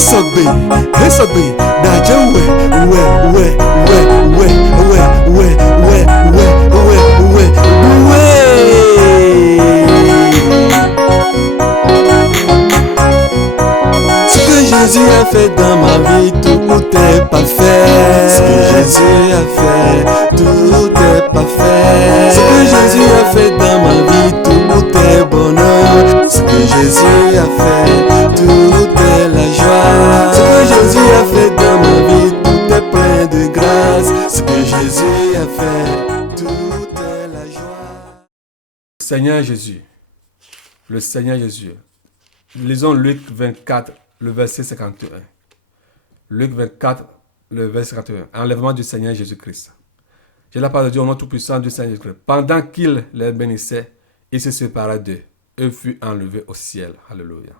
Hesogbe, Daja ouais. Ce que Jésus a fait dans ma vie, tout est parfait. Ce que Jésus a fait, tout est parfait. Ce que Jésus a fait dans ma vie, tout est bonheur. Ce que Jésus a fait, tout est la joie. Ce que Jésus a fait dans ma vie, tout est plein de grâce. Ce que Jésus a fait, tout est la joie. Seigneur Jésus, le Seigneur Jésus. Lisons Luc 24, le verset 51. Luc 24, le verset 51. Enlèvement du Seigneur Jésus-Christ. J'ai la parole de Dieu au nom tout-puissant du Seigneur Jésus-Christ. Pendant qu'il les bénissait, il se sépara d'eux et fut enlevé au ciel. Alléluia.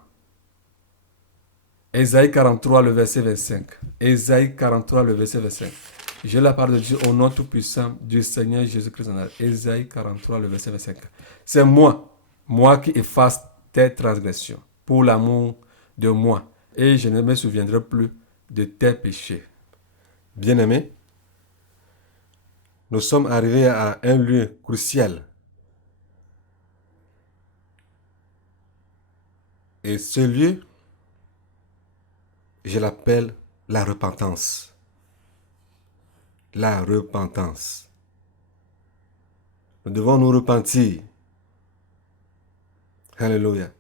Ésaïe 43, le verset 25. Ésaïe 43, le verset 25. J'ai la parole de Dieu au nom tout-puissant du Seigneur Jésus-Christ. Ésaïe 43, le verset 25. C'est moi qui efface tes transgressions pour l'amour de moi, et je ne me souviendrai plus de tes péchés. Bien-aimés, nous sommes arrivés à un lieu crucial. Et ce lieu, je l'appelle la repentance. La repentance. Nous devons nous repentir. Alléluia.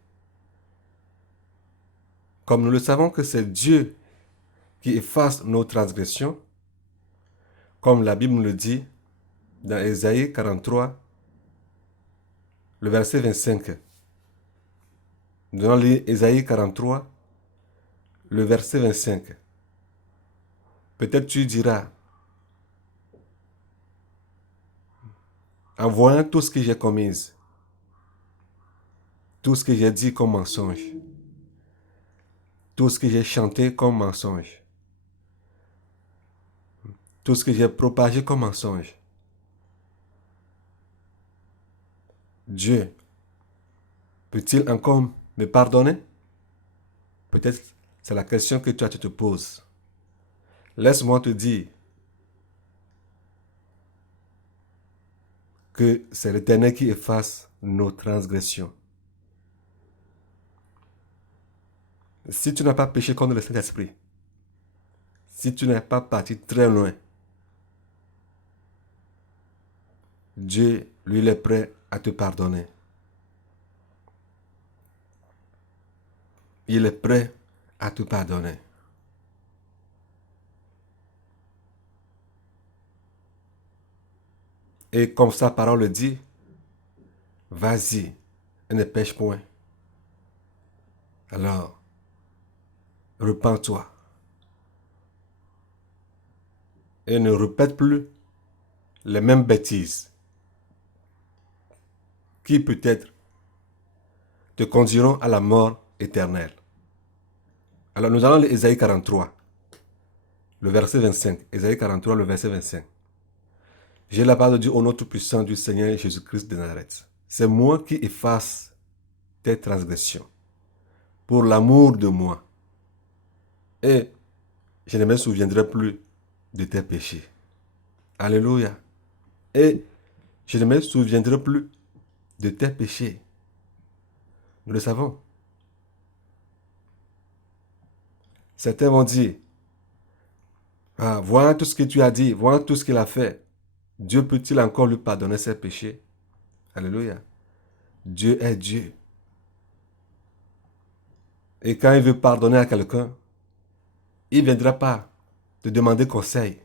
Comme nous le savons que c'est Dieu qui efface nos transgressions, comme la Bible nous le dit dans Ésaïe 43, le verset 25. Nous allons lire Ésaïe 43, le verset 25. Peut-être tu diras, en voyant tout ce que j'ai commis, tout ce que j'ai dit comme mensonge, tout ce que j'ai chanté comme mensonge, tout ce que j'ai propagé comme mensonge, Dieu peut-il encore me pardonner? Peut-être c'est la question que toi tu te poses. Laisse-moi te dire que c'est l'Éternel qui efface nos transgressions. Si tu n'as pas péché contre le Saint-Esprit, si tu n'es pas parti très loin, Dieu, lui, il est prêt à te pardonner. Il est prêt à te pardonner. Et comme sa parole le dit, vas-y et ne pêche point. Alors, repens-toi. Et ne répète plus les mêmes bêtises qui peut-être te conduiront à la mort éternelle. Alors nous allons lire Ésaïe 43, le verset 25. Ésaïe 43, le verset 25. J'ai la parole de Dieu au nom tout-puissant du Seigneur Jésus-Christ de Nazareth. C'est moi qui efface tes transgressions pour l'amour de moi. Et je ne me souviendrai plus de tes péchés. Alléluia. Et je ne me souviendrai plus de tes péchés. Nous le savons. Certains vont dire, voyant tout ce que tu as dit, voyant tout ce qu'il a fait, Dieu peut-il encore lui pardonner ses péchés? Alléluia. Dieu est Dieu. Et quand il veut pardonner à quelqu'un, il ne viendra pas te demander conseil.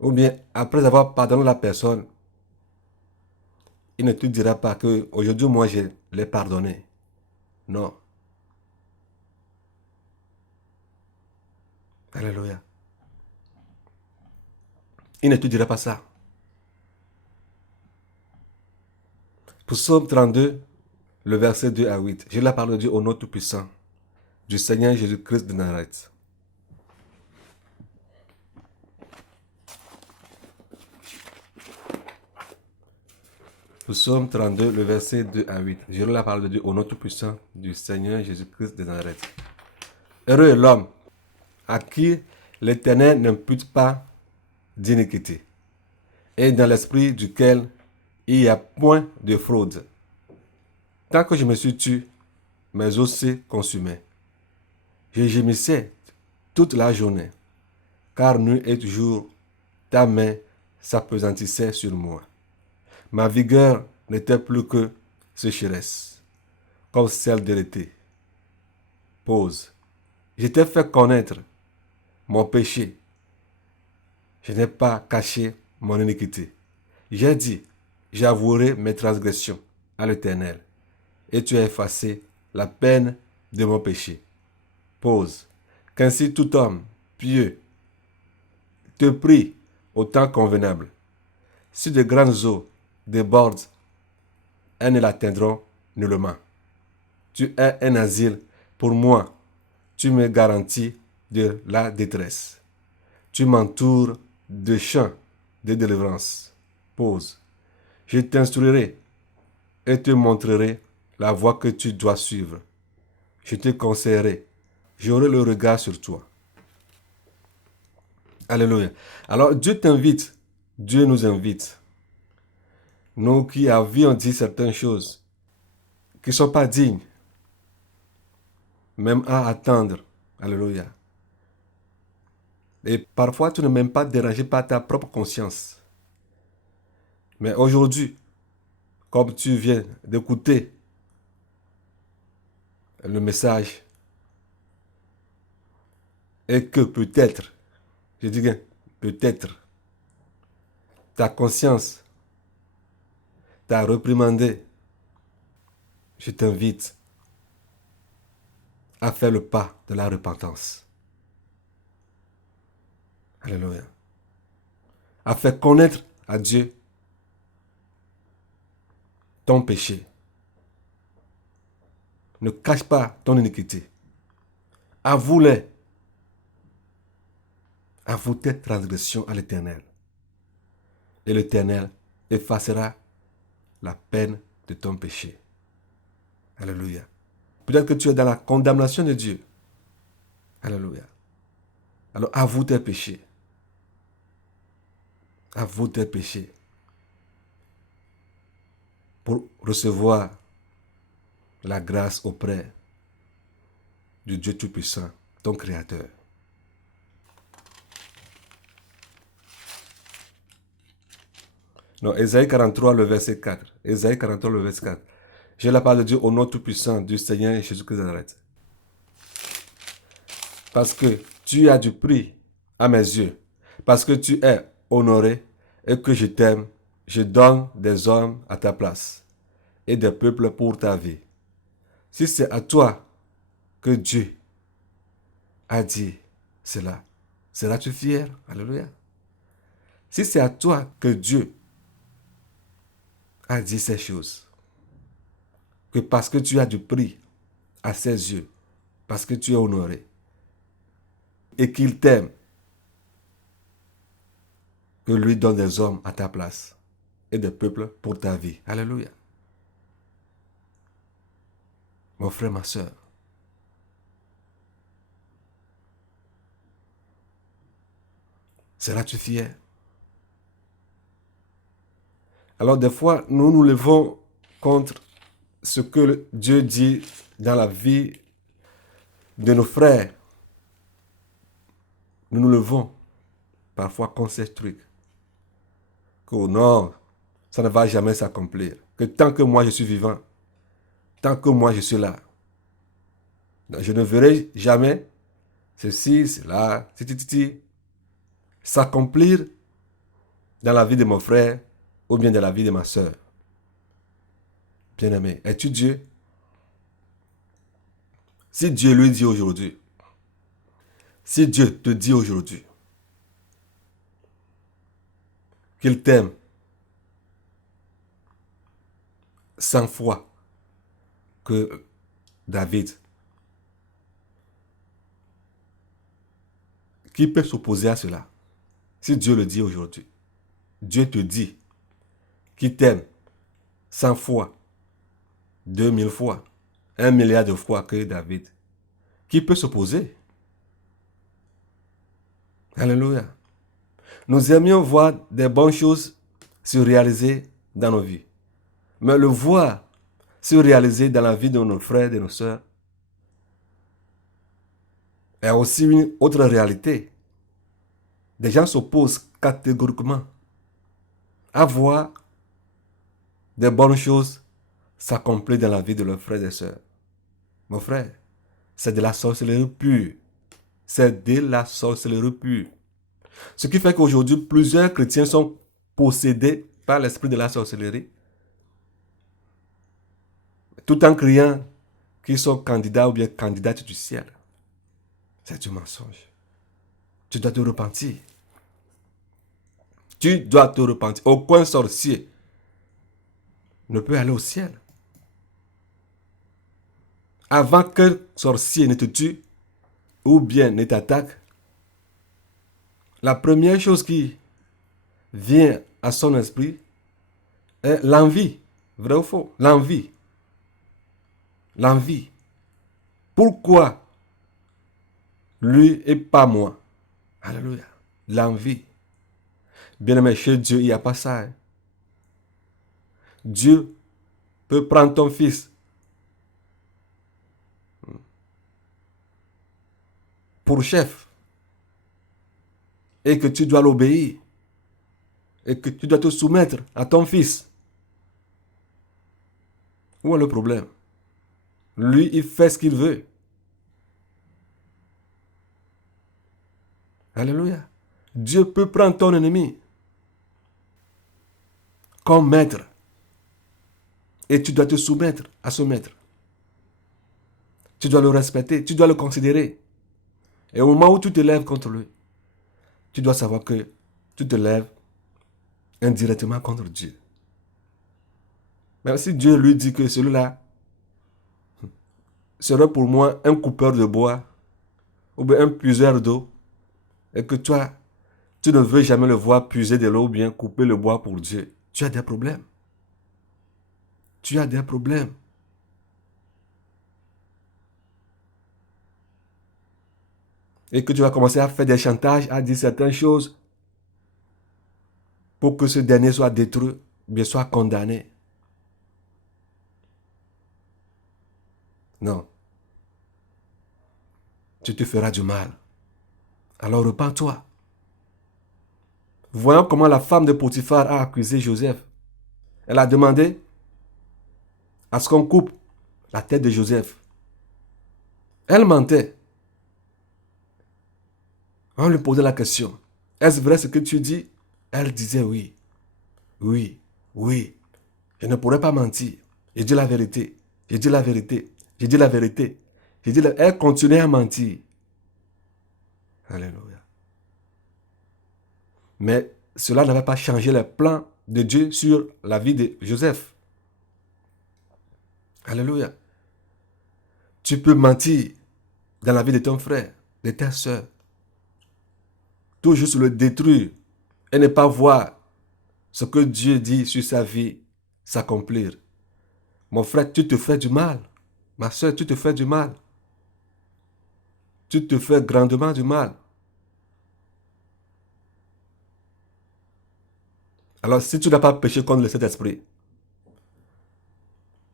Ou bien, après avoir pardonné la personne, il ne te dira pas que aujourd'hui moi je l'ai pardonné. Non. Alléluia. Il ne te dira pas ça. Psaume 32, le verset 2 à 8. Je la parole de Dieu au nom tout-puissant du Seigneur Jésus-Christ de Nazareth. Psaume 32, le verset 2 à 8. Je lis la parole de Dieu au nom tout-puissant du Seigneur Jésus-Christ de Nazareth. Heureux est l'homme à qui l'Éternel n'impute pas d'iniquité, et dans l'esprit duquel il n'y a point de fraude. Tant que je me suis tué, mes os se consumaient. Je gémissais toute la journée, car nuit et jour, ta main s'appesantissait sur moi. Ma vigueur n'était plus que sécheresse, comme celle de l'été. Pause. Je t'ai fait connaître mon péché. Je n'ai pas caché mon iniquité. J'ai dit, j'avouerai mes transgressions à l'Éternel, et tu as effacé la peine de mon péché. Pause. Qu'ainsi tout homme pieux te prie au temps convenable. Si de grandes eaux débordent, elles ne l'atteindront nullement. Tu es un asile pour moi. Tu me garantis de la détresse. Tu m'entoures de champs de délivrance. Pause. Je t'instruirai et te montrerai la voie que tu dois suivre. Je te conseillerai. J'aurai le regard sur toi. Alléluia. Alors Dieu t'invite. Dieu nous invite. Nous qui avions dit certaines choses qui ne sont pas dignes, même à attendre. Alléluia. Et parfois, tu n'es même pas dérangé par ta propre conscience. Mais aujourd'hui, comme tu viens d'écouter le message, et que peut-être, je dis bien, peut-être, ta conscience t'a réprimandé, je t'invite à faire le pas de la repentance. Alléluia. À faire connaître à Dieu ton péché. Ne cache pas ton iniquité. Avoue-les. Avoue tes transgressions à l'Éternel. Et l'Éternel effacera la peine de ton péché. Alléluia. Peut-être que tu es dans la condamnation de Dieu. Alléluia. Alors avoue tes péchés. Avoue tes péchés. Pour recevoir la grâce auprès du Dieu Tout-Puissant, ton Créateur. Non, Ésaïe 43, le verset 4. Ésaïe 43, le verset 4. J'ai la parole de Dieu au nom Tout-Puissant du Seigneur Jésus-Christ de Nazareth. Parce que tu as du prix à mes yeux, parce que tu es honoré et que je t'aime, je donne des hommes à ta place et des peuples pour ta vie. Si c'est à toi que Dieu a dit cela, seras-tu fier? Alléluia. Si c'est à toi que Dieu a dit ces choses, que parce que tu as du prix à ses yeux, parce que tu es honoré, et qu'il t'aime, que lui donne des hommes à ta place et des peuples pour ta vie. Alléluia. Mon frère, ma soeur, seras-tu fier? Alors des fois, nous nous levons contre ce que Dieu dit dans la vie de nos frères. Nous nous levons parfois contre ces trucs. Que non, ça ne va jamais s'accomplir. Que tant que moi je suis vivant, tant que moi je suis là, je ne verrai jamais ceci, cela, s'accomplir dans la vie de mon frère ou bien dans la vie de ma soeur. Bien-aimé, es-tu Dieu? Si Dieu lui dit aujourd'hui, si Dieu te dit aujourd'hui qu'il t'aime 100 fois que David, qui peut s'opposer à cela? Si Dieu le dit aujourd'hui, Dieu te dit qu'il t'aime 100 fois, 2000 fois, 1 milliard de fois que David. Qui peut s'opposer? Alléluia. Nous aimions voir des bonnes choses se réaliser dans nos vies. Mais le voir se réaliser dans la vie de nos frères et de nos sœurs est aussi une autre réalité. Des gens s'opposent catégoriquement à voir des bonnes choses s'accomplir dans la vie de leurs frères et sœurs. Mon frère, c'est de la sorcellerie pure. C'est de la sorcellerie pure. Ce qui fait qu'aujourd'hui, plusieurs chrétiens sont possédés par l'esprit de la sorcellerie, tout en criant qu'ils sont candidats ou bien candidates du ciel. C'est du mensonge. Tu dois te repentir. Tu dois te repentir. Aucun sorcier ne peut aller au ciel. Avant qu'un sorcier ne te tue ou bien ne t'attaque, la première chose qui vient à son esprit est l'envie. Vrai ou faux? L'envie. L'envie. Pourquoi lui et pas moi? Alléluia. L'envie. Bien-aimé, chez Dieu, il n'y a pas ça. Hein? Dieu peut prendre ton fils pour chef et que tu dois l'obéir et que tu dois te soumettre à ton fils. Où est le problème? Lui, il fait ce qu'il veut. Alléluia. Dieu peut prendre ton ennemi comme maître. Et tu dois te soumettre à ce maître. Tu dois le respecter, tu dois le considérer. Et au moment où tu te lèves contre lui, tu dois savoir que tu te lèves indirectement contre Dieu. Mais si Dieu lui dit que celui-là serait pour moi un coupeur de bois ou bien un puiseur d'eau, et que toi, tu ne veux jamais le voir puiser de l'eau ou bien couper le bois pour Dieu, tu as des problèmes. Tu as des problèmes. Et que tu vas commencer à faire des chantages, à dire certaines choses pour que ce dernier soit détruit, bien soit condamné. Non. Tu te feras du mal. Alors repens-toi. Voyons comment la femme de Potiphar a accusé Joseph. Elle a demandé à ce qu'on coupe la tête de Joseph. Elle mentait. On lui posait la question. Est-ce vrai ce que tu dis? Elle disait oui. Oui, oui. Je ne pourrais pas mentir. J'ai dit la vérité. J'ai dit la vérité. J'ai dit la vérité. Elle continuait à mentir. Alléluia. Mais cela n'avait pas changé les plans de Dieu sur la vie de Joseph. Alléluia. Tu peux mentir dans la vie de ton frère, de ta soeur. Tout juste le détruire et ne pas voir ce que Dieu dit sur sa vie s'accomplir. Mon frère, tu te fais du mal. Ma soeur, tu te fais du mal. Tu te fais grandement du mal. Alors, si tu n'as pas péché contre le Saint-Esprit,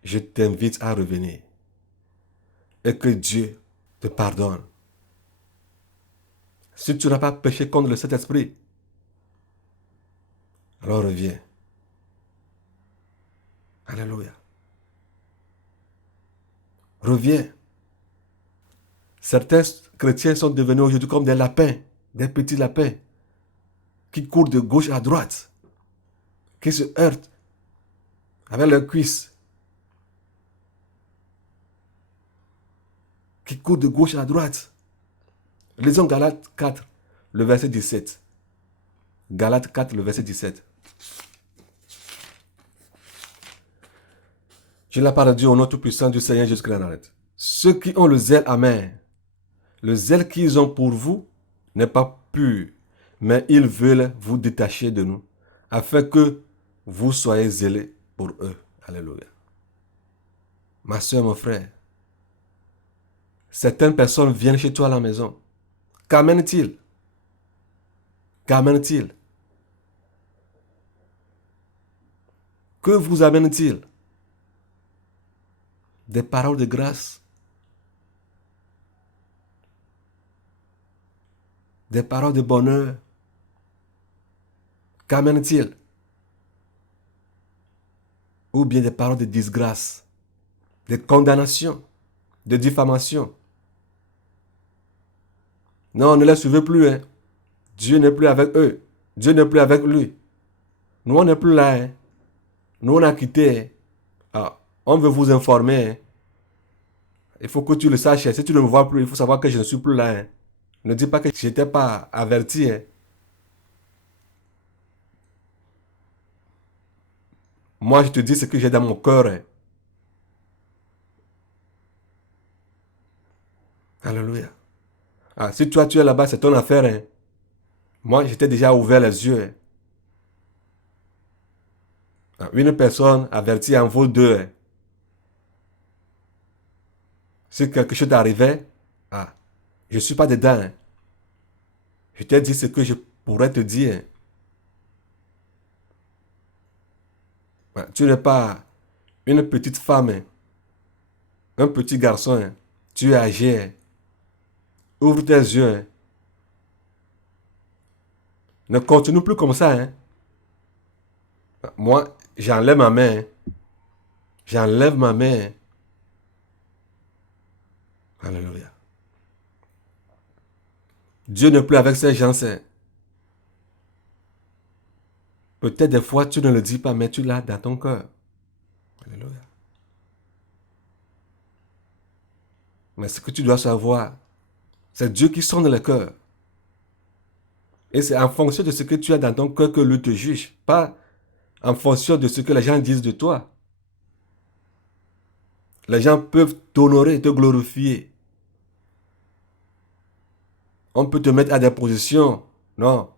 je t'invite à revenir et que Dieu te pardonne. Si tu n'as pas péché contre le Saint-Esprit, alors reviens. Alléluia. Reviens. Certains chrétiens sont devenus aujourd'hui comme des lapins, des petits lapins, qui courent de gauche à droite, qui se heurtent avec leurs cuisses, qui courent de gauche à droite. Lisons Galates 4, le verset 17. Galates 4, le verset 17. Je la parle de Dieu au nom tout-puissant du Seigneur Jésus-Christ. Ceux qui ont le zèle amer, le zèle qu'ils ont pour vous n'est pas pur, mais ils veulent vous détacher de nous, afin que vous soyez zélés pour eux. Alléluia. Ma soeur, mon frère, certaines personnes viennent chez toi à la maison. Qu'amènent-ils? Qu'amènent-ils? Que vous amènent-ils? Des paroles de grâce. Des paroles de bonheur. Qu'amènent-ils? Ou bien des paroles de disgrâce, de condamnation, de diffamation. Non, ne les suivez plus. Hein. Dieu n'est plus avec eux. Dieu n'est plus avec lui. Nous, on n'est plus là. Hein. Nous, on a quitté. Hein. Ah, on veut vous informer. Hein. Il faut que tu le saches. Hein. Si tu ne me vois plus, il faut savoir que je ne suis plus là. Hein. Ne dis pas que je n'étais pas averti. Hein. Moi, je te dis ce que j'ai dans mon cœur. Hein. Alléluia. Ah, si toi, tu es là-bas, c'est ton affaire. Hein. Moi, j'étais déjà ouvert les yeux. Hein. Ah, une personne avertie en vaut deux. Hein. Si quelque chose t'arrivait, ah, je ne suis pas dedans. Hein. Je t'ai dit ce que je pourrais te dire. Hein. Ah, tu n'es pas une petite femme, hein. Un petit garçon. Hein. Tu es âgé. Hein. Ouvre tes yeux. Hein. Ne continue plus comme ça. Hein. Ah, moi, j'enlève ma main. Hein. J'enlève ma main. Hein. Alléluia. Dieu n'est plus avec ces gens. Hein. Peut-être des fois, tu ne le dis pas, mais tu l'as dans ton cœur. Alléluia. Mais ce que tu dois savoir, c'est Dieu qui sonde le cœur. Et c'est en fonction de ce que tu as dans ton cœur que lui te juge. Pas en fonction de ce que les gens disent de toi. Les gens peuvent t'honorer, te glorifier. On peut te mettre à des positions. Non.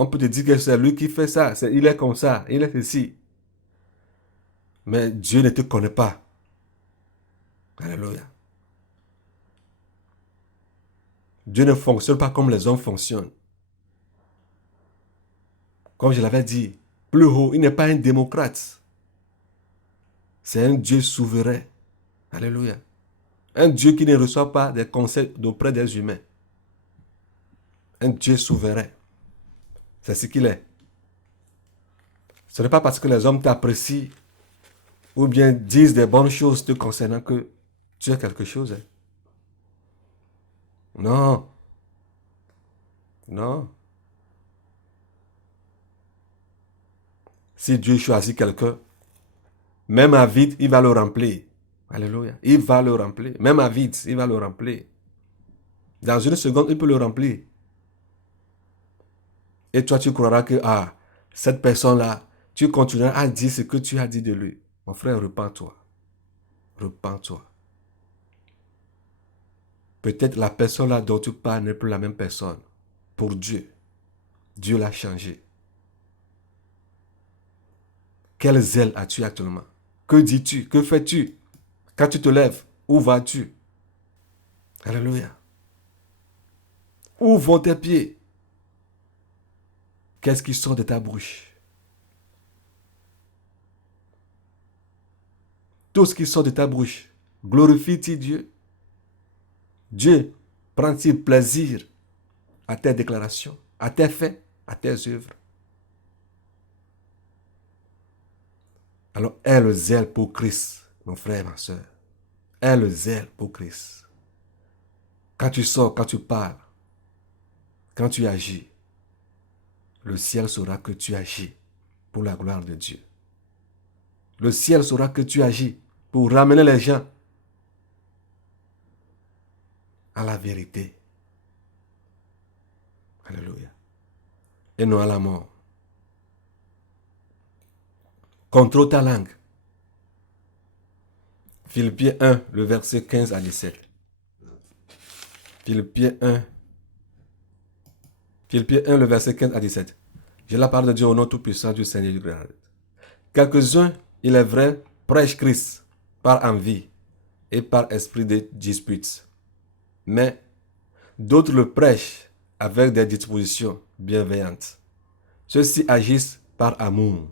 On peut te dire que c'est lui qui fait ça. Il est comme ça. Il est ceci. Mais Dieu ne te connaît pas. Alléluia. Dieu ne fonctionne pas comme les hommes fonctionnent. Comme je l'avais dit, plus haut, il n'est pas un démocrate. C'est un Dieu souverain. Alléluia. Un Dieu qui ne reçoit pas des conseils d'auprès des humains. Un Dieu souverain. C'est ce qu'il est. Ce n'est pas parce que les hommes t'apprécient ou bien disent des bonnes choses te concernant que tu es quelque chose. Hein. Non. Non. Si Dieu choisit quelqu'un, même à vide, il va le remplir. Alléluia. Il va le remplir. Même à vide, il va le remplir. Dans une seconde, il peut le remplir. Et toi, tu croiras que, ah, cette personne-là, tu continueras à dire ce que tu as dit de lui. Mon frère, repens-toi. Repens-toi. Peut-être la personne-là dont tu parles n'est plus la même personne. Pour Dieu. Dieu l'a changé. Quel zèle as-tu actuellement? Que dis-tu? Que fais-tu? Quand tu te lèves, où vas-tu? Alléluia. Où vont tes pieds? Qu'est-ce qui sort de ta bouche? Tout ce qui sort de ta bouche, glorifie-t-il Dieu? Dieu prend-il plaisir à tes déclarations, à tes faits, à tes œuvres? Alors, aie le zèle pour Christ, mon frère, ma soeur. Aie le zèle pour Christ. Quand tu sors, quand tu parles, quand tu agis, le ciel saura que tu agis pour la gloire de Dieu. Le ciel saura que tu agis pour ramener les gens à la vérité. Alléluia. Et non à la mort. Contrôle ta langue. Philippiens 1, le verset 15 à 17. Philippiens 1, le verset 15 à 17. Je la parle de Dieu au nom tout-puissant du Seigneur du Grand. Quelques-uns, il est vrai, prêchent Christ par envie et par esprit de dispute. Mais d'autres le prêchent avec des dispositions bienveillantes. Ceux-ci agissent par amour,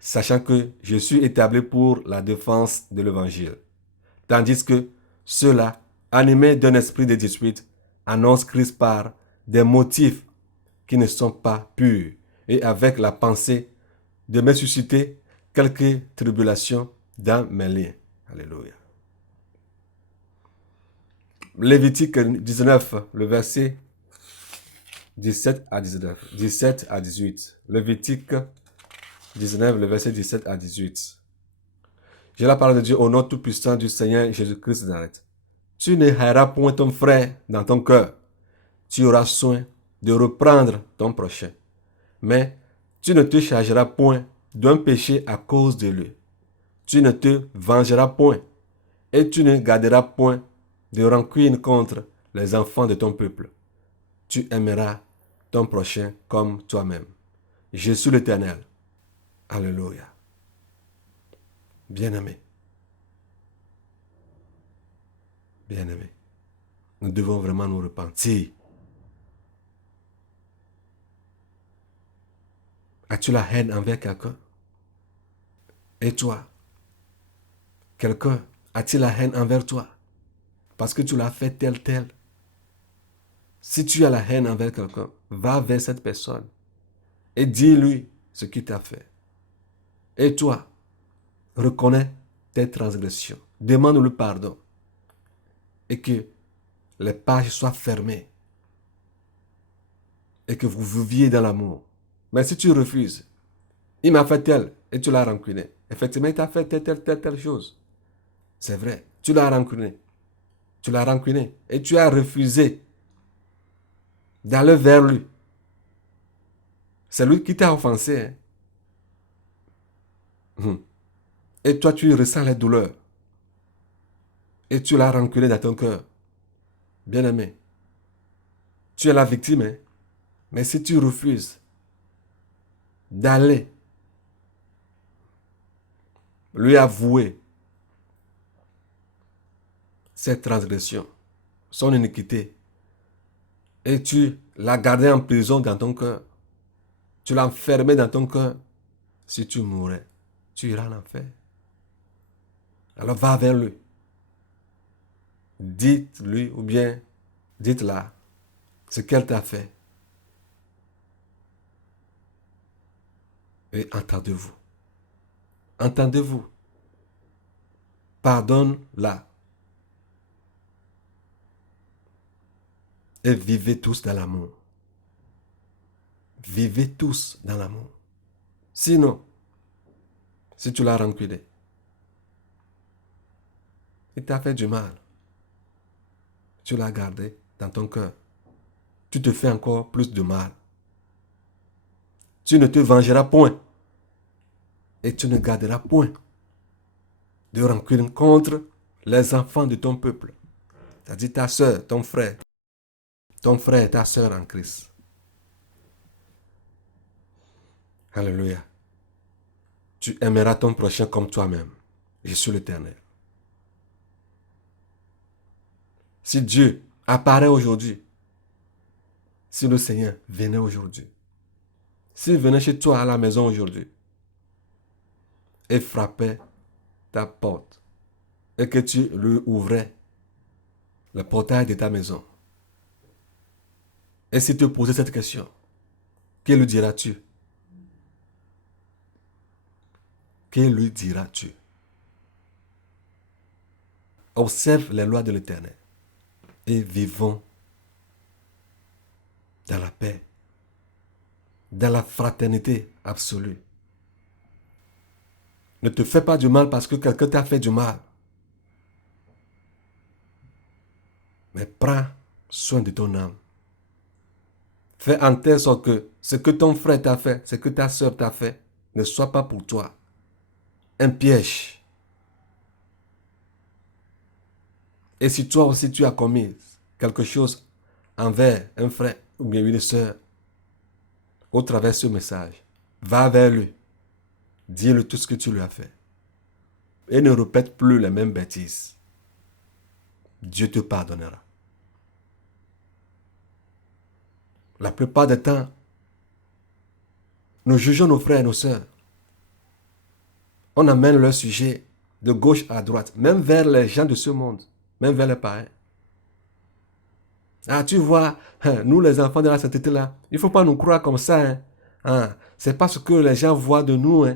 sachant que je suis établi pour la défense de l'Évangile. Tandis que ceux-là, animés d'un esprit de dispute, annoncent Christ par des motifs qui ne sont pas purs et avec la pensée de me susciter quelques tribulations dans mes liens. Alléluia. Lévitique 19, le verset 17 à 19. 17 à 18. Lévitique 19, le verset 17 à 18. J'ai la parole de Dieu au nom tout-puissant du Seigneur Jésus-Christ de Nazareth. Tu ne haïras point ton frère dans ton cœur. Tu auras soin de reprendre ton prochain. Mais tu ne te chargeras point d'un péché à cause de lui. Tu ne te vengeras point et tu ne garderas point de rancune contre les enfants de ton peuple. Tu aimeras ton prochain comme toi-même. Je suis l'Éternel. Alléluia. Bien-aimé. Bien-aimé. Nous devons vraiment nous repentir. As-tu la haine envers quelqu'un? Et toi? Quelqu'un a-t-il la haine envers toi? Parce que tu l'as fait tel. Si tu as la haine envers quelqu'un, va vers cette personne et dis-lui ce qu'il t'a fait. Et toi, reconnais tes transgressions. Demande-lui pardon. Et que les pages soient fermées. Et que vous viviez dans l'amour. Mais si tu refuses, il m'a fait tel et tu l'as rancuné. Effectivement, il t'a fait telle chose. C'est vrai, tu l'as rancuné. Tu l'as rancuné et tu as refusé d'aller vers lui. C'est lui qui t'a offensé. Et toi, tu ressens les douleurs. Et tu l'as rancuné dans ton cœur. Bien-aimé, tu es la victime. Hein? Mais si tu refuses d'aller lui avouer ses transgressions, son iniquité, et tu l'as gardé en prison dans ton cœur, tu l'as enfermé dans ton cœur, si tu mourais, tu iras en enfer. Alors va vers lui. Dites-lui ou bien dites-la ce qu'elle t'a fait. Et entendez-vous. Entendez-vous. Pardonne-la. Et vivez tous dans l'amour. Vivez tous dans l'amour. Sinon, si tu l'as rancuné, il t'a fait du mal. Tu l'as gardé dans ton cœur. Tu te fais encore plus de mal. Tu ne te vengeras point. Et tu ne garderas point de rancune contre les enfants de ton peuple. C'est-à-dire ta soeur, ton frère et ta soeur en Christ. Alléluia. Tu aimeras ton prochain comme toi-même. Je suis l'Éternel. Si Dieu apparaît aujourd'hui, si le Seigneur venait aujourd'hui, s'il venait chez toi à la maison aujourd'hui et frappait ta porte et que tu lui ouvrais le portail de ta maison, et s'il te posait cette question, que lui diras-tu? Que lui diras-tu? Observe les lois de l'Éternel et vivons dans la paix, dans la fraternité absolue. Ne te fais pas du mal parce que quelqu'un t'a fait du mal. Mais prends soin de ton âme. Fais en telle sorte que ce que ton frère t'a fait, ce que ta soeur t'a fait, ne soit pas pour toi un piège. Et si toi aussi tu as commis quelque chose envers un frère ou bien une soeur, au travers de ce message, va vers lui. Dis-lui tout ce que tu lui as fait. et ne répète plus les mêmes bêtises, Dieu te pardonnera. La plupart du temps, nous jugeons nos frères et nos sœurs. On amène leur sujet de gauche à droite, même vers les gens de ce monde, même vers les parents. Ah, tu vois, nous les enfants de la sainteté là, il ne faut pas nous croire comme ça. C'est parce que les gens voient de nous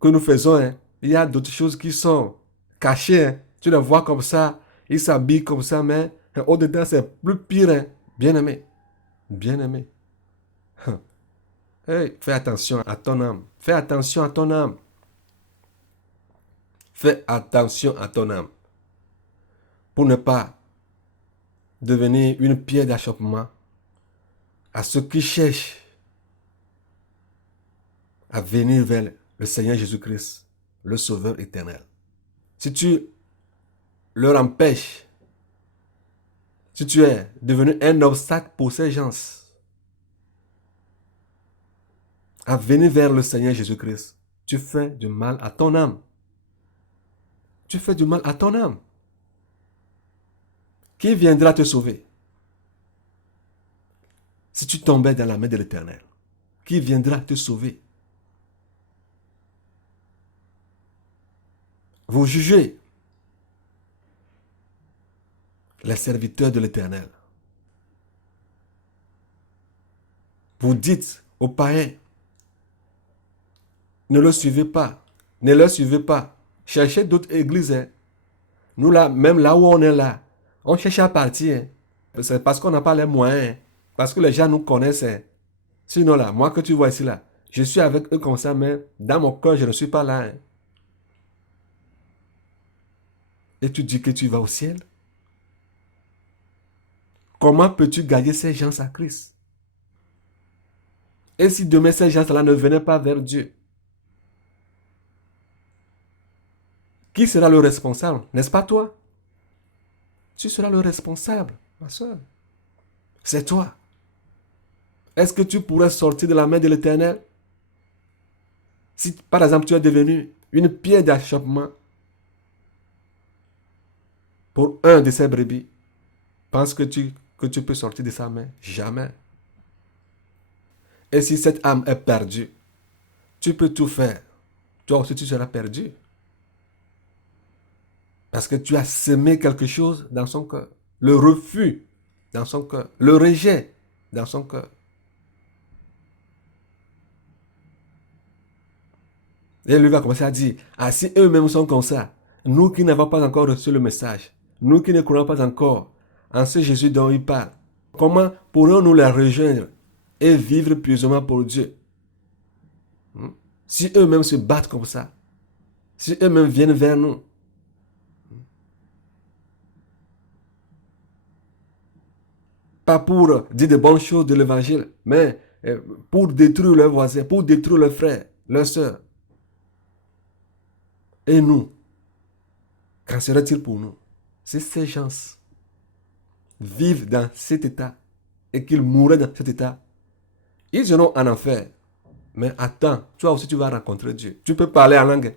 que nous faisons. Il y a d'autres choses qui sont cachées. Tu les vois comme ça, ils s'habillent comme ça, mais au-dedans c'est plus pire. Bien-aimé, bien-aimé. Hey, fais attention à ton âme. Fais attention à ton âme. Fais attention à ton âme. Pour ne pas devenir une pierre d'achoppement à ceux qui cherchent à venir vers le Seigneur Jésus-Christ, le Sauveur éternel. Si tu leur empêches, si tu es devenu un obstacle pour ces gens à venir vers le Seigneur Jésus-Christ, tu fais du mal à ton âme. Tu fais du mal à ton âme. Qui viendra te sauver? Si tu tombais dans la main de l'Éternel, qui viendra te sauver? Vous jugez les serviteurs de l'Éternel. Vous dites aux païens, ne le suivez pas, ne le suivez pas. Cherchez d'autres églises. Nous là, même là où on est là, on cherche à partir. C'est parce qu'on n'a pas les moyens. Parce que les gens nous connaissent. Sinon là, moi que tu vois ici là, je suis avec eux comme ça, mais dans mon cœur, je ne suis pas là. Et tu dis que tu vas au ciel? Comment peux-tu gagner ces gens à Christ? Et si demain ces gens-là ne venaient pas vers Dieu, qui sera le responsable? N'est-ce pas toi? Tu seras le responsable, ma soeur. C'est toi. Est-ce que tu pourrais sortir de la main de l'Éternel? Si par exemple tu es devenu une pierre d'achoppement pour un de ces brebis, pense que tu peux sortir de sa main? Jamais. Et si cette âme est perdue, tu peux tout faire. Toi aussi tu seras perdu. Parce que tu as semé quelque chose dans son cœur. Le refus dans son cœur. Le rejet dans son cœur. Et lui va commencer à dire, ah si eux-mêmes sont comme ça, nous qui n'avons pas encore reçu le message, nous qui ne croyons pas encore en ce Jésus dont il parle, comment pourrons-nous les rejoindre et vivre pieusement pour Dieu? Si eux-mêmes se battent comme ça, si eux-mêmes viennent vers nous, pas pour dire de bonnes choses de l'évangile, mais pour détruire leurs voisins, pour détruire leurs frères, leurs sœurs. Et nous, qu'en serait-il pour nous? Si ces gens vivent dans cet état et qu'ils mourraient dans cet état, ils iront en enfer. Mais attends, toi aussi tu vas rencontrer Dieu. Tu peux parler en langue.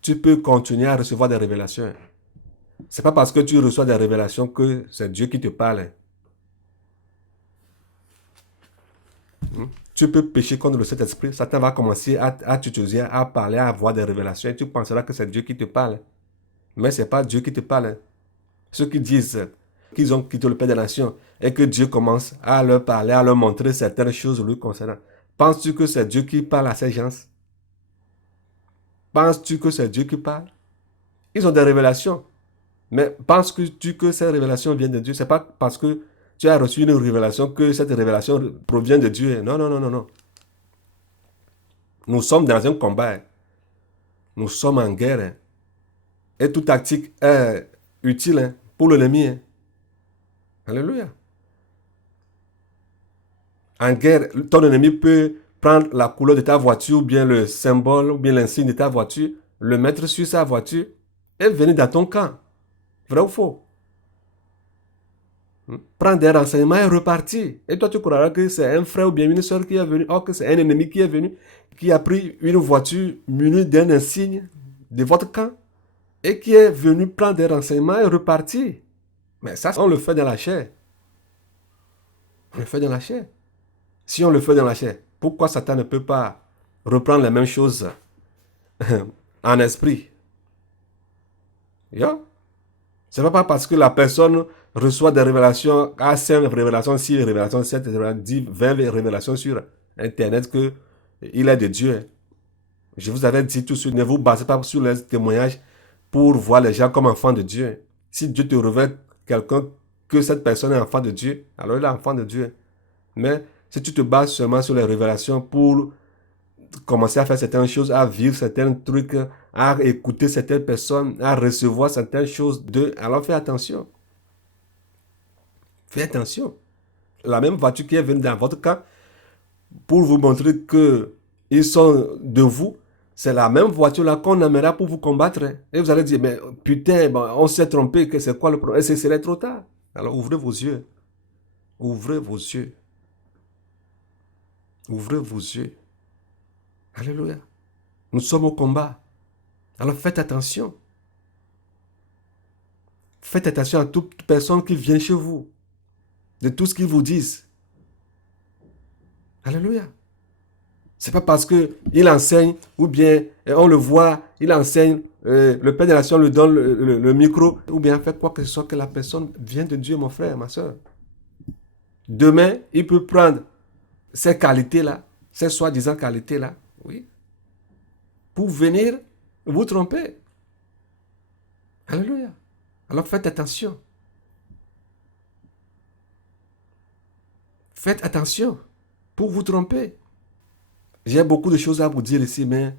Tu peux continuer à recevoir des révélations. C'est pas parce que tu reçois des révélations que c'est Dieu qui te parle. Tu peux pécher contre le Saint-Esprit. Satan va commencer à t'utiliser, à parler, à avoir des révélations. Et tu penseras que c'est Dieu qui te parle. Mais ce n'est pas Dieu qui te parle. Ceux qui disent qu'ils ont quitté le Père des Nations et que Dieu commence à leur parler, à leur montrer certaines choses lui concernant. Penses-tu que c'est Dieu qui parle à ces gens? Penses-tu que c'est Dieu qui parle? Ils ont des révélations. Mais penses-tu que ces révélations viennent de Dieu? Ce n'est pas parce que tu as reçu une révélation que cette révélation provient de Dieu. Non, non, non, non, non. Nous sommes dans un combat. Nous sommes en guerre. Et toute tactique est utile pour l'ennemi. Alléluia. En guerre, ton ennemi peut prendre la couleur de ta voiture, ou bien le symbole, ou bien l'insigne de ta voiture, le mettre sur sa voiture et venir dans ton camp. Vrai ou faux? Prendre des renseignements et repartir. Et toi, tu croiras que c'est un frère ou bien une soeur qui est venu, or que c'est un ennemi qui est venu, qui a pris une voiture munie d'un insigne de votre camp. et qui est venu prendre des renseignements et repartir. Mais ça, on le fait dans la chair. On le fait dans la chair. Si on le fait dans la chair, pourquoi Satan ne peut pas reprendre les mêmes choses en esprit? Yeah. Ce n'est pas parce que la personne reçoit des révélations, a 5 révélations, 6 révélations, 7 révélations, 10, 20 révélations sur Internet qu'il est de Dieu. Je vous avais dit tout de suite, ne vous basez pas sur les témoignages pour voir les gens comme enfants de Dieu. Si Dieu te révèle quelqu'un que cette personne est enfant de Dieu, alors il est enfant de Dieu. Mais si tu te bases seulement sur les révélations pour commencer à faire certaines choses, à vivre certains trucs, à écouter certaines personnes, à recevoir certaines choses d'eux, alors fais attention. Fais attention. La même voiture qui est venue dans votre cas pour vous montrer qu'ils sont de vous, c'est la même voiture-là qu'on amènera pour vous combattre. Et vous allez dire, mais putain, on s'est trompé, que c'est quoi le problème? Et ce serait trop tard. Alors ouvrez vos yeux. Ouvrez vos yeux. Ouvrez vos yeux. Alléluia. Nous sommes au combat. Alors faites attention. Faites attention à toute personne qui vient chez vous. De tout ce qu'ils vous disent. Alléluia. C'est pas parce qu'il enseigne, ou bien on le voit, il enseigne, le Père de la Nation lui donne le micro, ou bien fait quoi que ce soit, que la personne vient de Dieu, mon frère, ma soeur. Demain, il peut prendre ces qualités-là, ces soi-disant qualités-là, oui, pour venir vous tromper. Alléluia. Alors faites attention. Faites attention pour vous tromper. J'ai beaucoup de choses à vous dire ici, mais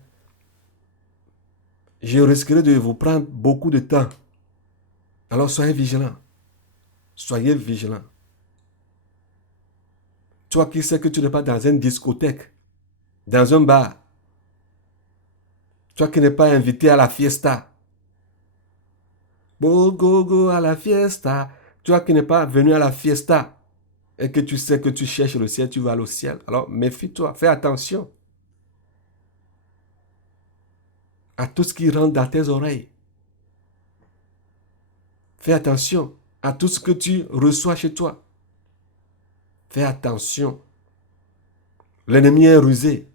je risquerai de vous prendre beaucoup de temps. Alors soyez vigilants. Soyez vigilants. Toi qui sais que tu n'es pas dans une discothèque, dans un bar. Toi qui n'es pas invité à la fiesta. Go, go, go à la fiesta. Toi qui n'es pas venu à la fiesta et que tu sais que tu cherches le ciel, tu vas aller au ciel. Alors méfie-toi, fais attention à tout ce qui rentre dans tes oreilles. Fais attention à tout ce que tu reçois chez toi. Fais attention. L'ennemi est rusé.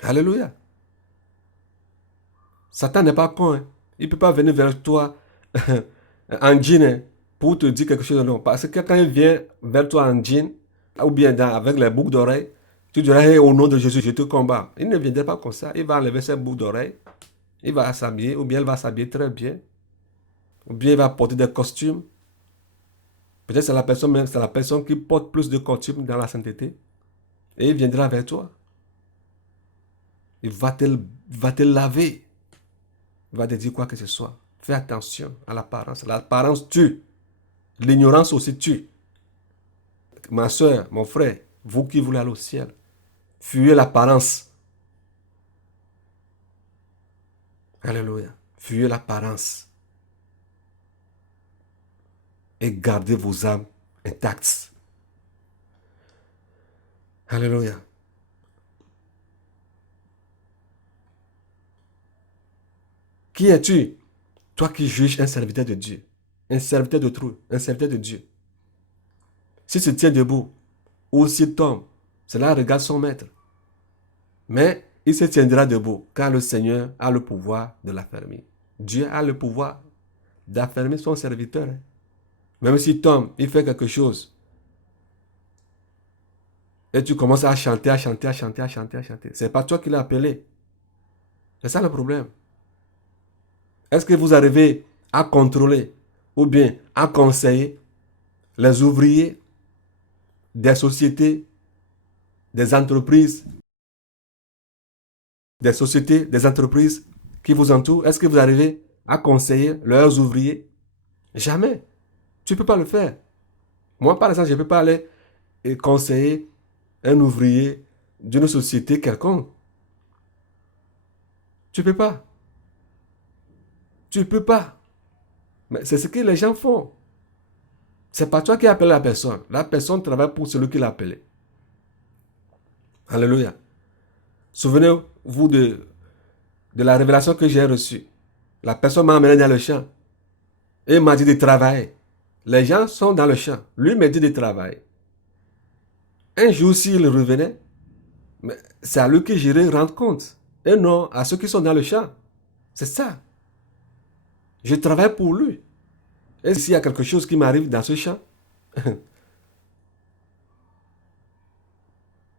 Alléluia. Satan n'est pas con. Hein. Il ne peut pas venir vers toi en jean pour te dire quelque chose de non. Parce que quand il vient vers toi en jean, ou bien avec les boucles d'oreilles, tu diras, hey, au nom de Jésus, je te combats. Il ne viendrait pas comme ça. Il va enlever ses boucles d'oreilles. Il va s'habiller, ou bien il va s'habiller très bien. Ou bien il va porter des costumes. Peut-être c'est la personne même, c'est la personne qui porte plus de costumes dans la sainteté. Et il viendra vers toi. Il va te laver. Il va te dire quoi que ce soit. Fais attention à l'apparence. L'apparence tue. L'ignorance aussi tue. Ma soeur, mon frère, vous qui voulez aller au ciel, fuyez l'apparence. Alléluia. Fuyez l'apparence. Et gardez vos âmes intactes. Alléluia. Qui es-tu? Toi qui juges un serviteur de Dieu, un serviteur d'autrui, un serviteur de Dieu. S'il se tient debout ou s'il tombe, cela regarde son maître. Mais il se tiendra debout car le Seigneur a le pouvoir de l'affermir. Dieu a le pouvoir d'affermir son serviteur. Même s'il tombe, il fait quelque chose. Et tu commences à chanter, à chanter, à chanter, à chanter, à chanter. C'est pas toi qui l'as appelé. C'est ça le problème. Est-ce que vous arrivez à contrôler ou bien à conseiller les ouvriers des sociétés, des entreprises, des entreprises qui vous entourent? Est-ce que vous arrivez à conseiller leurs ouvriers? Jamais. Tu ne peux pas le faire. Moi, par exemple, je ne peux pas aller conseiller un ouvrier d'une société quelconque. Tu ne peux pas. Tu ne peux pas. Mais c'est ce que les gens font. C'est pas toi qui appelles la personne. La personne travaille pour celui qui l'a appelé. Alléluia. Souvenez-vous de la révélation que j'ai reçue. La personne m'a amené dans le champ et m'a dit de travailler. Les gens sont dans le champ. Lui m'a dit de travailler. Un jour, s'il revenait, c'est à lui que j'irai rendre compte. Et non à ceux qui sont dans le champ. C'est ça. Je travaille pour lui. Et s'il y a quelque chose qui m'arrive dans ce champ,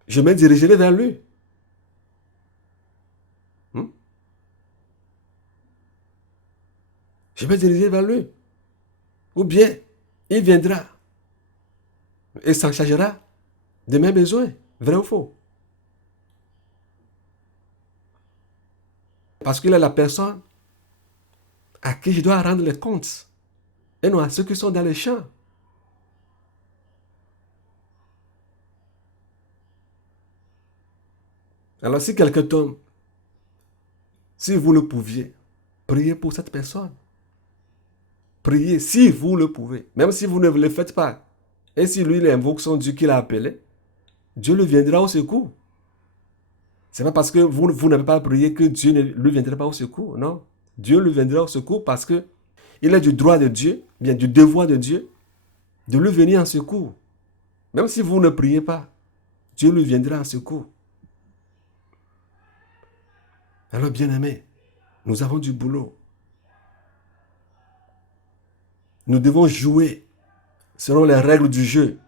je me dirigerai vers lui. Je me dirigerai vers lui. Ou bien, il viendra et s'en chargera de mes besoins. Vrai ou faux? Parce qu'il est la personne à qui je dois rendre les comptes. Et non à ceux qui sont dans les champs. Alors si quelqu'un tombe, si vous le pouviez, priez pour cette personne. Priez si vous le pouvez. Même si vous ne le faites pas. Et si lui, il invoque son Dieu qu'il a appelé, Dieu le viendra au secours. C'est pas parce que vous n'avez pas prié que Dieu ne lui viendra pas au secours. Non. Dieu lui viendra au secours parce que il est du droit de Dieu, bien du devoir de Dieu, de lui venir en secours. Même si vous ne priez pas, Dieu lui viendra en secours. Alors, bien-aimés, nous avons du boulot. Nous devons jouer selon les règles du jeu.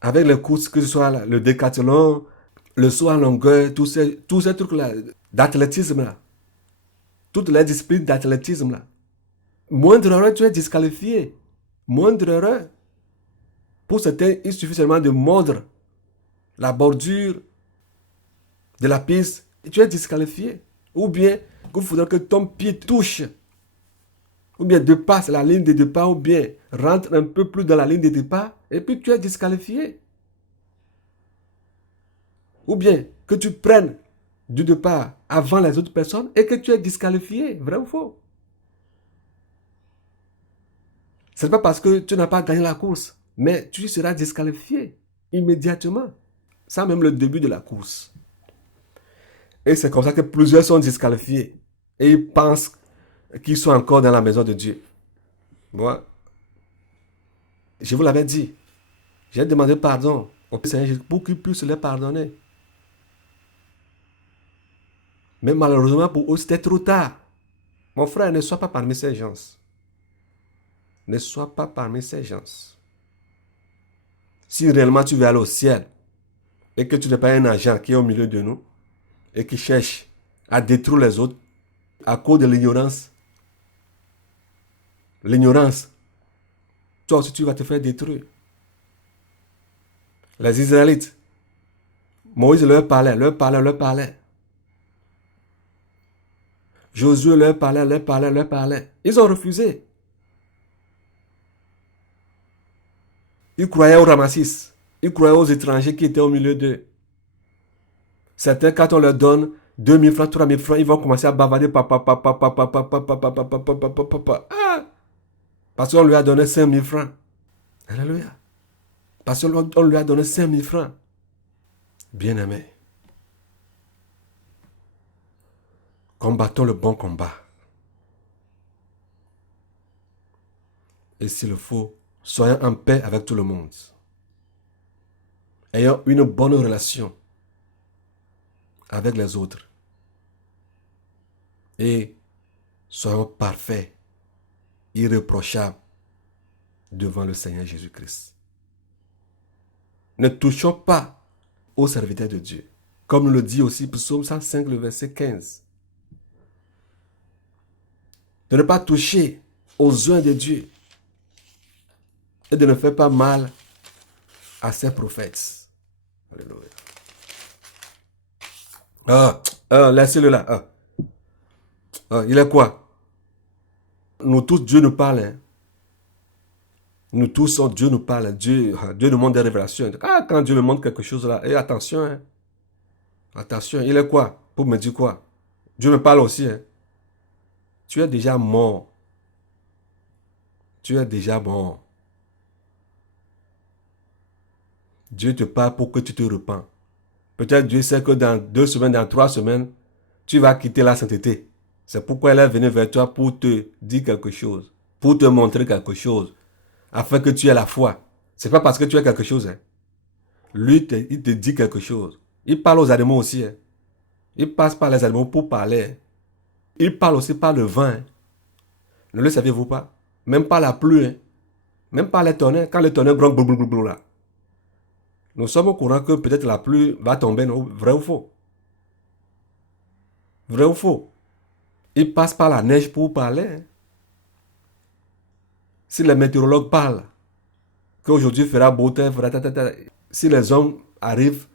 Avec les courses, que ce soit le décathlon, le saut en longueur, tous ces trucs-là, d'athlétisme-là, toutes les disciplines d'athlétisme-là. Moindre erreur, tu es disqualifié. Moindre erreur. Pour certains, il suffit seulement de mordre la bordure de la piste et tu es disqualifié. Ou bien, il faudra que ton pied touche. Ou bien dépasse la ligne de départ, ou bien rentre un peu plus dans la ligne de départ, et puis tu es disqualifié. Ou bien que tu prennes du départ avant les autres personnes et que tu es disqualifié. Vrai ou faux? Ce n'est pas parce que tu n'as pas gagné la course, mais tu seras disqualifié immédiatement, sans même le début de la course. Et c'est comme ça que plusieurs sont disqualifiés. Et ils pensent qu'ils sont encore dans la maison de Dieu. Moi, je vous l'avais dit. J'ai demandé pardon au Seigneur pour qu'il puisse les pardonner. Mais malheureusement pour eux, c'était trop tard. Mon frère, ne sois pas parmi ces gens. Ne sois pas parmi ces gens. Si réellement tu veux aller au ciel et que tu n'es pas un agent qui est au milieu de nous et qui cherche à détruire les autres à cause de l'ignorance, toi aussi tu vas te faire détruire. Les Israélites, Moïse leur parlait. Josué leur parlait. Ils ont refusé. Ils croyaient aux ramassis. Ils croyaient aux étrangers qui étaient au milieu d'eux. Certains, quand on leur donne 2000 francs, 3000 francs, ils vont commencer à bavarder. Parce qu'on lui a donné 5000 francs. Alléluia. Parce qu'on lui a donné 5000 francs. Bien-aimés, combattons le bon combat. Et s'il le faut, soyons en paix avec tout le monde. Ayons une bonne relation avec les autres. Et soyons parfaits, irréprochables devant le Seigneur Jésus-Christ. Ne touchons pas aux serviteurs de Dieu. Comme le dit aussi Psaume 105, le verset 15. De ne pas toucher aux uns de Dieu et de ne faire pas mal à ses prophètes. Alléluia. Laissez-le là. Il est quoi? Nous tous, Dieu nous parle. Hein. Nous tous, Dieu nous parle. Dieu nous montre des révélations. Quand Dieu me montre quelque chose là, et attention. Hein. Attention, il est quoi? Pour me dire quoi? Dieu me parle aussi. Hein. Tu es déjà mort. Tu es déjà mort. Dieu te parle pour que tu te repens. Peut-être Dieu sait que dans 2 semaines, dans 3 semaines, tu vas quitter la sainteté. C'est pourquoi elle est venue vers toi pour te dire quelque chose, pour te montrer quelque chose, afin que tu aies la foi. C'est pas parce que tu as quelque chose. Hein. Lui, il te dit quelque chose. Il parle aux animaux aussi. Hein. Il passe par les animaux pour parler. Hein. Il parle aussi par le vent. Hein. Ne le saviez-vous pas? Même par la pluie. Hein. Même par les tonnerres. Quand les tonnerres gronde, blablabla, là. Nous sommes au courant que peut-être la pluie va tomber. Non? Vrai ou faux? Vrai ou faux? Il passe par la neige pour parler. Hein. Si les météorologues parlent, qu'aujourd'hui fera beau temps, si les hommes arrivent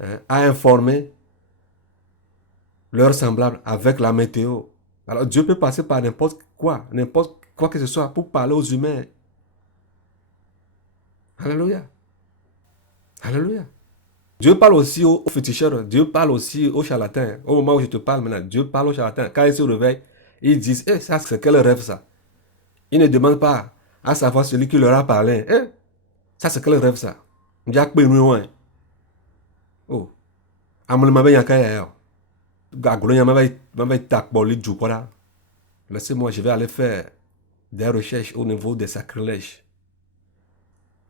hein, à informer leurs semblables avec la météo, alors Dieu peut passer par n'importe quoi que ce soit pour parler aux humains. Alléluia. Alléluia. Dieu parle aussi aux féticheurs, Dieu parle aussi aux charlatans. Au moment où je te parle maintenant, Dieu parle aux charlatans. Quand ils se réveillent, ils disent, ça c'est quel rêve ça? Ils ne demandent pas à savoir celui qui leur a parlé. Ça c'est quel rêve ça? Oh. Laissez-moi, je vais aller faire des recherches au niveau des sacrilèges.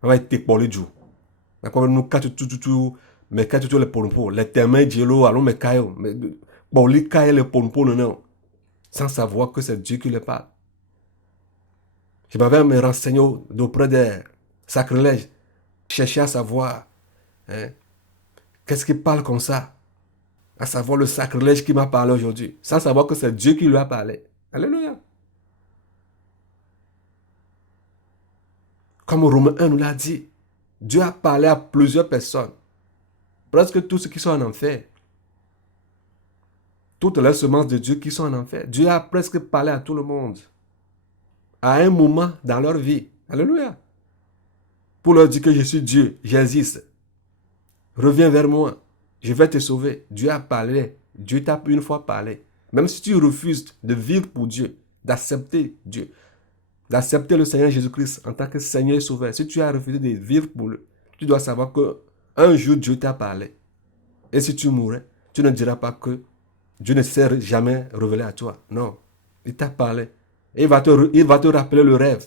Mais quand tu les ponpo, les témoins de allons me caillou, mais bon, les cailles les ponpo non, sans savoir que c'est Dieu qui les parle. Je m'avais me renseigner auprès des sacrilèges, chercher à savoir hein, qu'est-ce qui parle comme ça, à savoir le sacrilège qui m'a parlé aujourd'hui, sans savoir que c'est Dieu qui lui a parlé. Alléluia. Comme Romains 1 nous l'a dit, Dieu a parlé à plusieurs personnes. Presque tous ceux qui sont en enfer. Toutes les semences de Dieu qui sont en enfer. Dieu a presque parlé à tout le monde. À un moment dans leur vie. Alléluia. Pour leur dire que je suis Dieu, j'existe. Reviens vers moi. Je vais te sauver. Dieu a parlé. Dieu t'a une fois parlé. Même si tu refuses de vivre pour Dieu, d'accepter Dieu, d'accepter le Seigneur Jésus-Christ en tant que Seigneur et Sauveur, si tu as refusé de vivre pour lui, tu dois savoir que un jour Dieu t'a parlé. Et si tu mourrais, tu ne diras pas que Dieu ne s'est jamais révélé à toi. Non, il t'a parlé. Et il va te rappeler le rêve.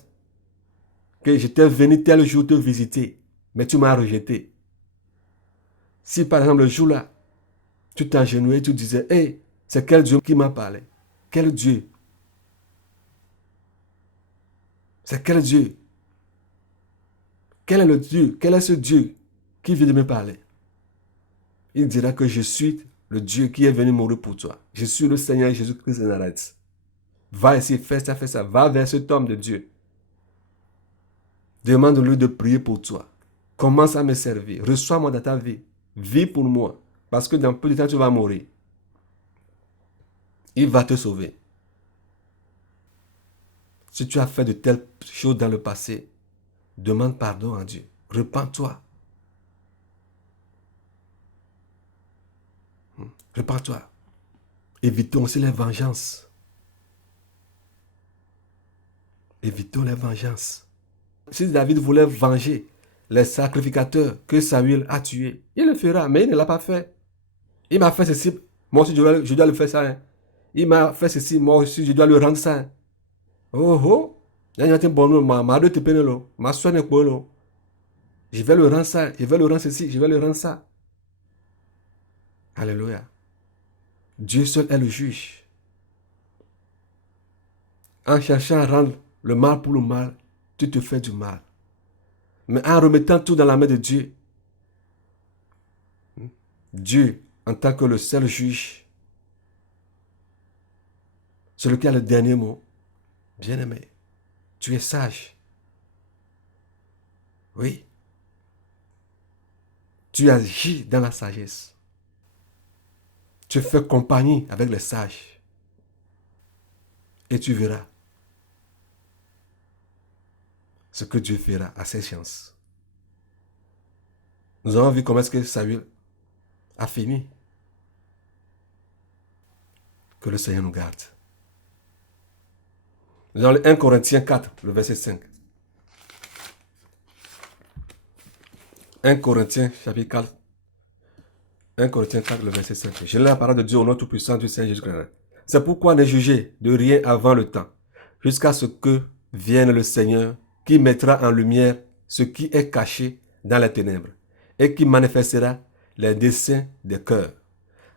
Que j'étais venu tel jour te visiter, mais tu m'as rejeté. Si par exemple le jour-là, tu t'agenouillais et tu disais, hey, c'est quel Dieu qui m'a parlé? Quel Dieu? C'est quel Dieu? Quel est le Dieu? Quel est ce Dieu qui vient de me parler? Il dira que je suis le Dieu qui est venu mourir pour toi. Je suis le Seigneur Jésus-Christ de Nazareth. Va ici, fais ça. Va vers cet homme de Dieu. Demande-lui de prier pour toi. Commence à me servir. Reçois-moi dans ta vie. Vis pour moi. Parce que dans peu de temps, tu vas mourir. Il va te sauver. Si tu as fait de telles choses dans le passé, demande pardon à Dieu. Repends-toi. Repends-toi. Évitons aussi les vengeances. Évitons les vengeances. Si David voulait venger les sacrificateurs que Saül a tués, il le fera, mais il ne l'a pas fait. Il m'a fait ceci, moi aussi je dois le faire ça. Hein. Il m'a fait ceci, moi aussi je dois lui rendre ça. Hein. Oh oh, je vais le rendre ça, je vais le rendre ceci, je vais le rendre ça. Alléluia. Dieu seul est le juge. En cherchant à rendre le mal pour le mal, tu te fais du mal. Mais en remettant tout dans la main de Dieu, Dieu, en tant que le seul juge, celui qui a le dernier mot, bien-aimé, tu es sage. Oui. Tu agis dans la sagesse. Tu fais compagnie avec les sages. Et tu verras ce que Dieu fera à ses chances. Nous avons vu comment est-ce que Saül a fini. Que le Seigneur nous garde. Nous avons le 1 Corinthiens 4, le verset 5. 1 Corinthiens chapitre 4, 1 Corinthiens 4, le verset 5. Je lis la parole de Dieu au nom tout-puissant du Seigneur Jésus-Christ. C'est pourquoi ne jugez de rien avant le temps, jusqu'à ce que vienne le Seigneur, qui mettra en lumière ce qui est caché dans les ténèbres, et qui manifestera les desseins des cœurs.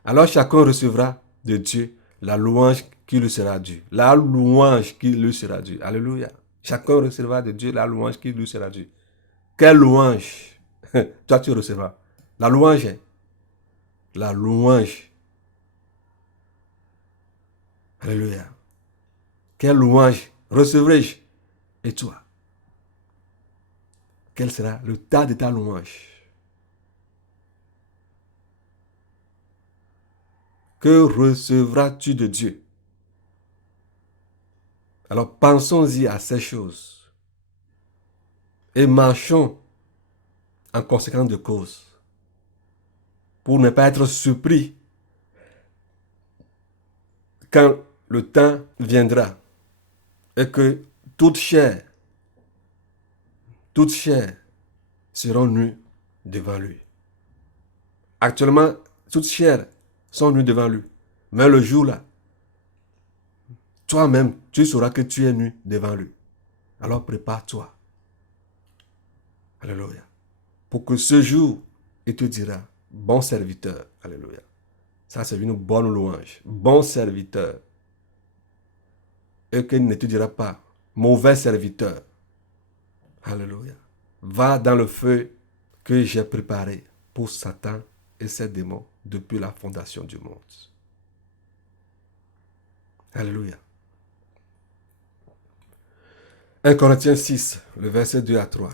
Alors chacun recevra de Dieu la louange qui lui sera due. La louange qui lui sera due. Alléluia. Chacun recevra de Dieu la louange qui lui sera due. Quelle louange toi tu recevras? La louange. La louange. Alléluia. Quelle louange recevrai-je? Et toi? Quel sera le tas de ta louange? Que recevras-tu de Dieu? Alors pensons-y à ces choses et marchons en conséquence de cause pour ne pas être surpris quand le temps viendra et que toute chair seront nues devant lui. Actuellement, toutes chair sont nues devant lui. Mais le jour là, toi-même, tu sauras que tu es nu devant lui. Alors prépare-toi. Alléluia. Pour que ce jour, il te dira, bon serviteur. Alléluia. Ça, c'est une bonne louange. Bon serviteur. Et qu'il ne te dira pas, mauvais serviteur. Alléluia. Va dans le feu que j'ai préparé pour Satan et ses démons depuis la fondation du monde. Alléluia. 1 Corinthiens 6, le verset 2 à 3.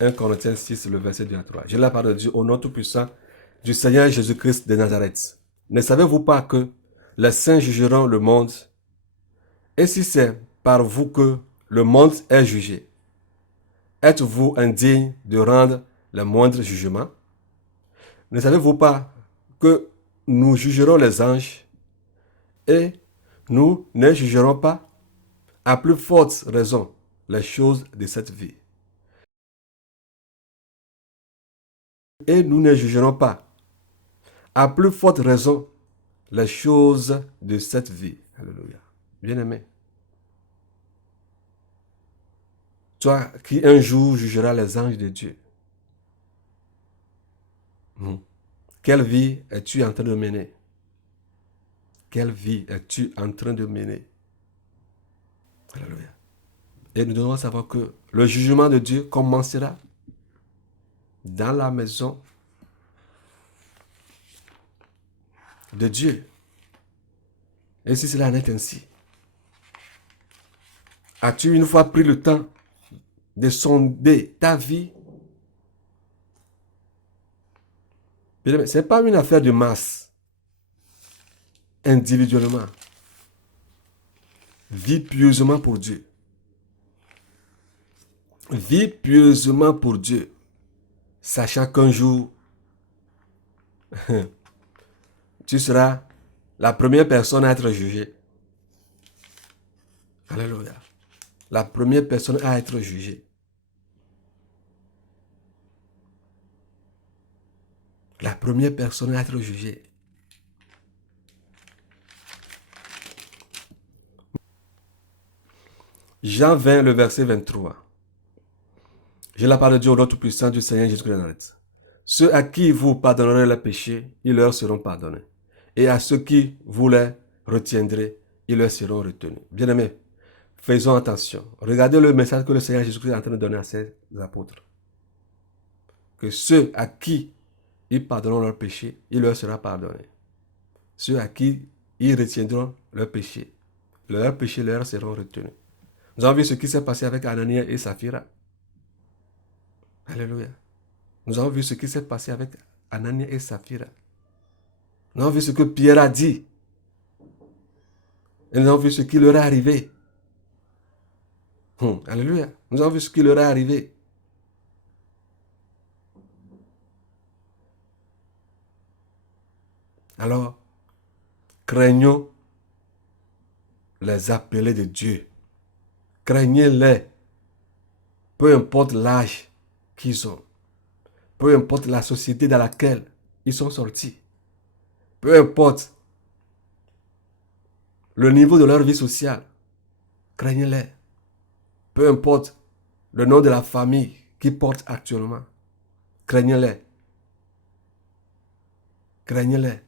1 Corinthiens 6, le verset 2 à 3. Je la parole de Dieu au nom tout-puissant du Seigneur Jésus-Christ de Nazareth. Ne savez-vous pas que les saints jugeront le monde? Et si c'est par vous que le monde est jugé, êtes-vous indigne de rendre le moindre jugement? Ne savez-vous pas que nous jugerons les anges et nous ne jugerons pas, à plus forte raison, les choses de cette vie? Et nous ne jugerons pas, à plus forte raison, les choses de cette vie. Alléluia. Bien-aimé, toi qui un jour jugeras les anges de Dieu, quelle vie es-tu en train de mener? Quelle vie es-tu en train de mener? Alléluia. Et nous devons savoir que le jugement de Dieu commencera dans la maison de Dieu. Et si cela n'est ainsi, as-tu une fois pris le temps de sonder ta vie? Ce n'est pas une affaire de masse. Individuellement. Vis pieusement pour Dieu. Vis pieusement pour Dieu. Sachant qu'un jour, tu seras la première personne à être jugée. Alléluia. La première personne à être jugée. La première personne à être jugée. Jean 20, le verset 23. Je la parole de Dieu au nom tout-puissant du Seigneur Jésus-Christ. Ceux à qui vous pardonnerez les péchés, ils leur seront pardonnés. Et à ceux qui vous les retiendrez, ils leur seront retenus. Bien-aimés, faisons attention. Regardez le message que le Seigneur Jésus-Christ est en train de donner à ses apôtres. Que ceux à qui ils pardonneront leurs péchés, il leur sera pardonné. Ceux à qui ils retiendront leurs péchés leur seront retenus. Nous avons vu ce qui s'est passé avec Ananias et Saphira. Alléluia. Nous avons vu ce qui s'est passé avec Ananias et Saphira. Nous avons vu ce que Pierre a dit. Et nous avons vu ce qui leur est arrivé. Alléluia. Nous avons vu ce qui leur est arrivé. Alors, craignons les appelés de Dieu. Craignez-les. Peu importe l'âge qui ils sont. Peu importe la société dans laquelle ils sont sortis. Peu importe le niveau de leur vie sociale. Craignez-les. Peu importe le nom de la famille qu'ils portent actuellement. Craignez-les. Craignez-les.